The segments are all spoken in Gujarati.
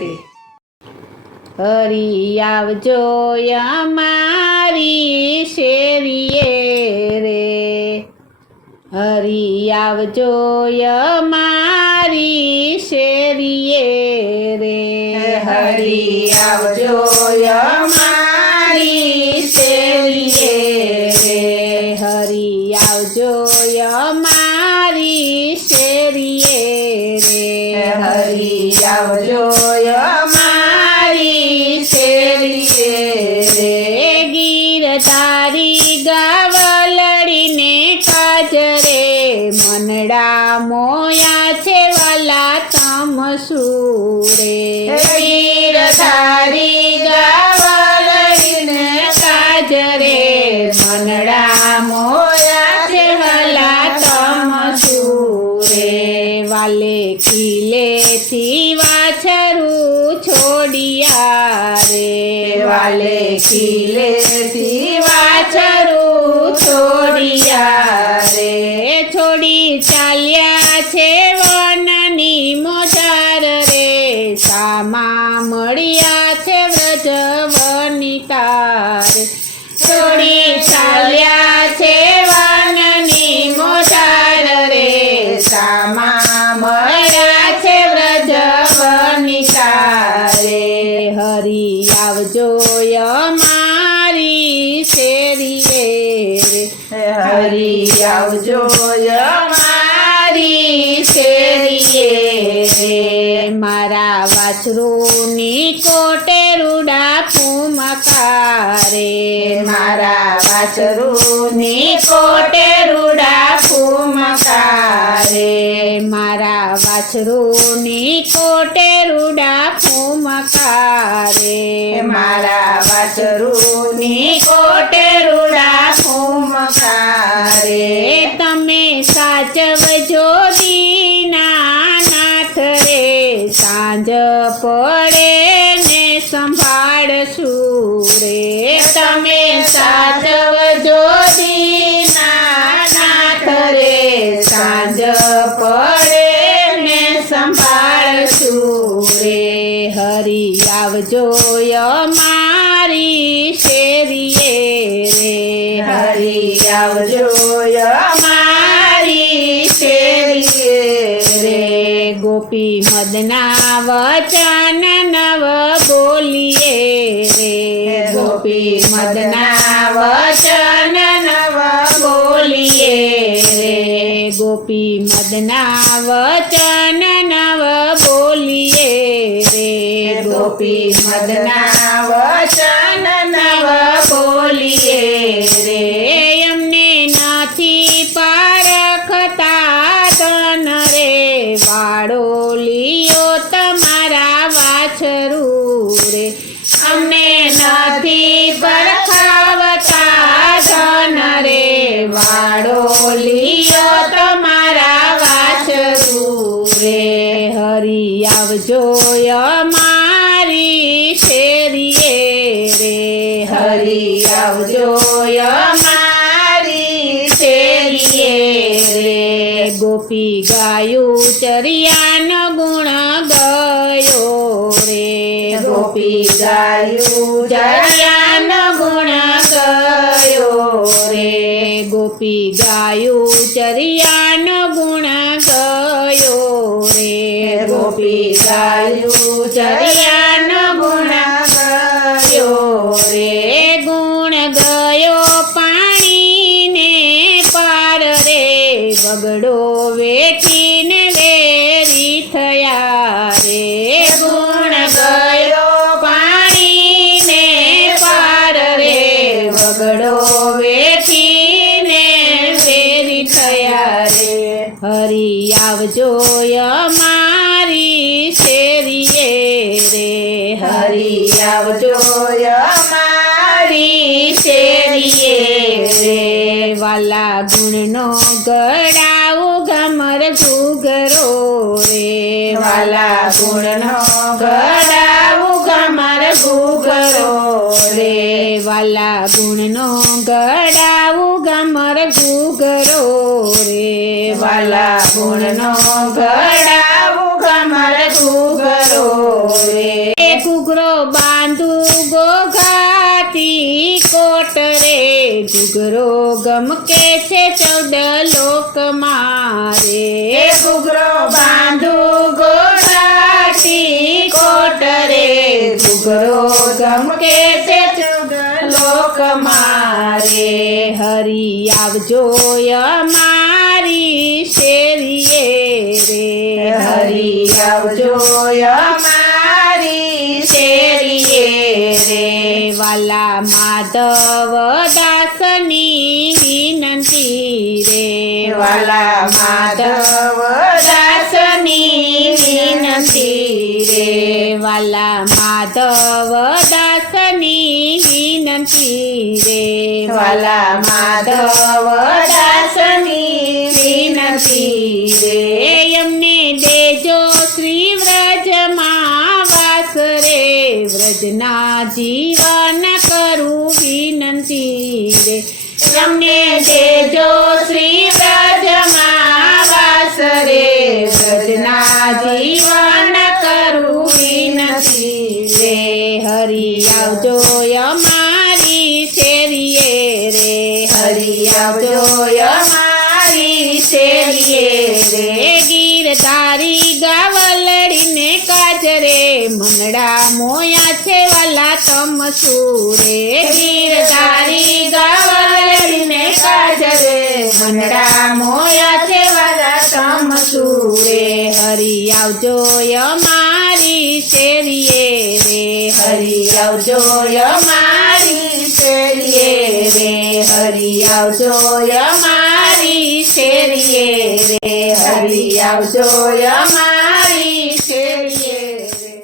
ગુજરાતી. હરી આવજો અમારી શેરીએ રે, હરી આવજો અમારી શેરીએ રે, હરી આવજો અમારી શેરીએ રે, હરી આવજો અમારી શેરીએ રે, હરી આવજો અમારી શેરીએ રે. ગીરધારી ગાવલડીને કાજરે મનડા મોયા છે વાલા તમસુરે, ગીરધારી ગાવલડીને કાજરે મનડા મોયા છે વાલા તમસુરે, વાલે ખીલેથી વાછરું છોડિયા રે, વાલે ખીલેથી વાછરું છોડિયા રે, છોડી ચાલ્યા છે વનની મોજાર રે, સામા મળ્યા છે વ્રજ વનિતા રે, છોડી ચાલ્યા છે વનની મોજાર રે, સામા મળ્યા છે વ્રજ વનિતા રે. હરી આવજો અમારી શેરીએ રે, હરી આવજો અમારી શેરીએ રે, મારા વાછરુની કોટે રૂડા ફૂમકારે, મારા વાછરુની કોટે રૂડા ફૂમકારે, મારા વાછરુની કોટે રૂડા ફૂમકારે, મારા વાછરુની કોટે રૂડા ફૂમકારે. તમે સાચવજો દીનાનાથ રે, સાંજ પડે ને સંભાળશું રે, તમે સાચવજો દીનાનાથ રે, સાંજ પડે ને સંભાળશું રે. હરી આવજો અમારી શેરીએ રે, હરી આવજો અમારી શેરીએ રે, ગોપી મદના વચન નવ બોલીએ રે, ગોપી મદના વચન નવ બોલીએ રે, ગોપી મદના વચન નવ બોલીએ રે, ગોપી મદના વચન નવ બોલીએ રે. એમને નથી પારખતા ધન રે, વાળો લિયો તમારા વાછરું રે, અમને નથી પરખાવતા ધન રે, વાળો લિયો તમારા વાછરું રે. હરી આવજો અમારી શેરીએ રે, હરી આવજો અમારી શેરીએ રે, ગોપી ગાયું ચરિયાનો ગુણ ગયો રે, ગોપી ગાયું જરિયાનો ગુણ ગયો રે, ગોપી ગાયું ચરિયાનો ગુણ ગયો રે, ગોપી ગાયું જરિયાનો ગુણ ગયો રે, ગુણ ગયો પાણીને પાર રે, વગડો વેઠીને વેરી થયા રે, ગુણ ગયો પાણીને પાર રે, વગડો વેઠીને વેરી થયા રે. હરી આવજો અમારી શેરીએ રે, હરી આવજો અમારી શેરીએ રે, વાલા ગુણનો ગળાઉ ગમર ઘૂઘરો રે, વાલા ગુણનો ગળાઉ ગમર ઘૂઘરો રે, વાલા ગુણનો ગળાઉ ગમર ઘૂઘરો રે, વાલા ગુણનો ગળાઉ ગમર ઘૂઘરો રે, ઘૂઘરો ગમકે છે 14 લોક મારે એ ઘૂઘરો બાંધુ ગોળાથી કોટ રે ઘૂઘરો ગમકે છે 14 લોક મારે હરી આવજો અમારી શેરીએ રે હરી આવજો અમારી શેરીએ રે વાલા માધવ દાસની વિનંતી રે વાલા માધવ દાસની વિનંતી રે વાલા માધવ દાસની વિનંતી રે વાલા માધવ દાસની વિનંતી રે એમને દેજો શ્રી વ્રજમાં વાસ રે વ્રજના જીવન કરું વિનંતી રે તમને દેજો શ્રી વ્રજમાં વાસ રે વ્રજના જીવન કરું વિનંતી રે હરી આવજો અમારી શેરીએ રે હરી આવજો અમારી શેરીએ રે ગીરધારી ગાવલડીને કાજરે મનડા મોયા છે વાલા તમસુરે ગીરધારી ગાવલડીને કાજરે મનડા મોયા છે વાલા તમસુરે હરી આવજો અમારી શેરીએ રે હરી આવજો અમારી શેરીએ રે હરી આવજો અમારી શેરીએ રે હરી આવજો અમારી શેરીએ રે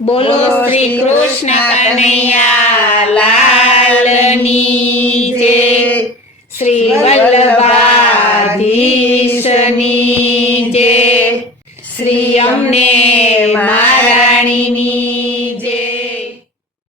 બોલો શ્રી કૃષ્ણ કનૈયા લાલની જય શ્રી વલ્લભ